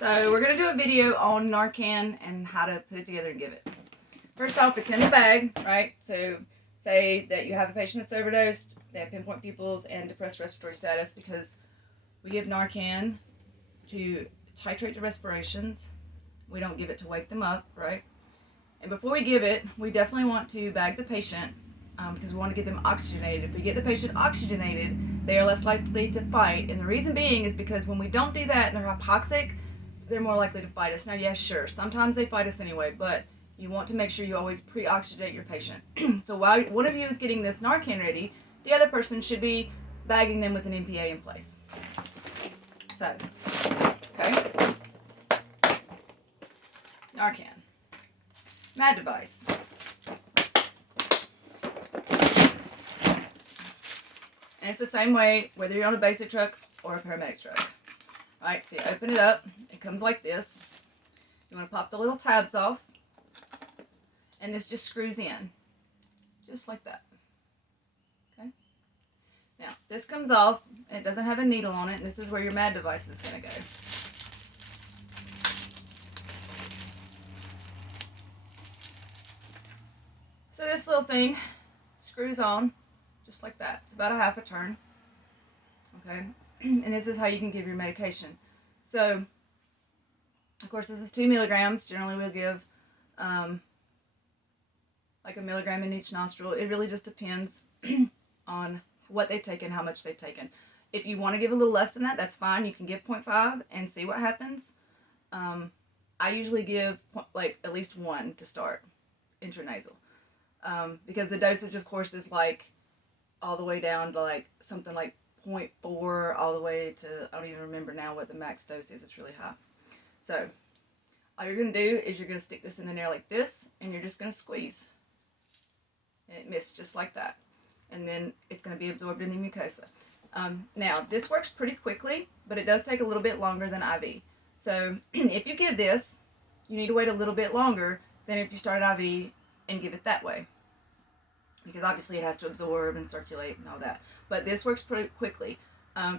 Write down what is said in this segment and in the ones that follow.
So we're going to do a video on Narcan and how to put it together and give it. First off, it's in the bag, right? So say that you have a patient that's overdosed, they have pinpoint pupils and depressed respiratory status, because we give Narcan to titrate the respirations. We don't give it to wake them up, right? And before we give it, we definitely want to bag the patient because we want to get them oxygenated. If we get the patient oxygenated, they are less likely to fight. And the reason being is because when we don't do that and they're hypoxic, they're more likely to fight us. Now, yes, sure, sometimes they fight us anyway, but you want to make sure you always pre-oxygenate your patient. So while one of you is getting this Narcan ready, the other person should be bagging them with an MPA in place. So, okay. Narcan. Mad device. And it's the same way whether you're on a basic truck or a paramedic truck. Alright, so you open it up. It comes like this. You want to pop the little tabs off. And this just screws in. Just like that. Okay? Now, this comes off. And it doesn't have a needle on it. And this is where your mad device is going to go. So this little thing screws on just like that. It's about a half a turn. Okay? And this is how you can give your medication. So, of course, this is 2 milligrams. Generally, we'll give like a milligram in each nostril. It really just depends on what they've taken, how much they've taken. If you want to give a little less than that, that's fine. You can give 0.5 and see what happens. I usually give like at least 1 to start intranasal. Because the dosage, of course, is like all the way down to like something like 0.4 all the way to, I don't even remember now what the max dose is. It's really high. So all you're going to do is you're going to stick this in the air like this, and you're just going to squeeze. And it misses just like that. And then it's going to be absorbed in the mucosa. Now, this works pretty quickly, but it does take a little bit longer than IV. So if you give this, you need to wait a little bit longer than if you start IV and give it that way, because obviously it has to absorb and circulate and all that. But this works pretty quickly.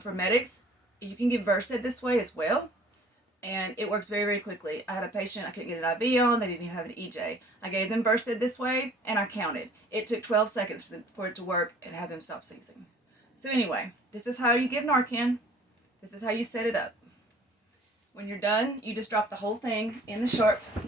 For medics, you can give Versed this way as well, and it works very, very quickly. I had a patient I couldn't get an IV on, they didn't even have an EJ. I gave them Versed this way, and I counted. It took 12 seconds for it to work and have them stop seizing. So anyway, this is how you give Narcan. This is how you set it up. When you're done, you just drop the whole thing in the sharps.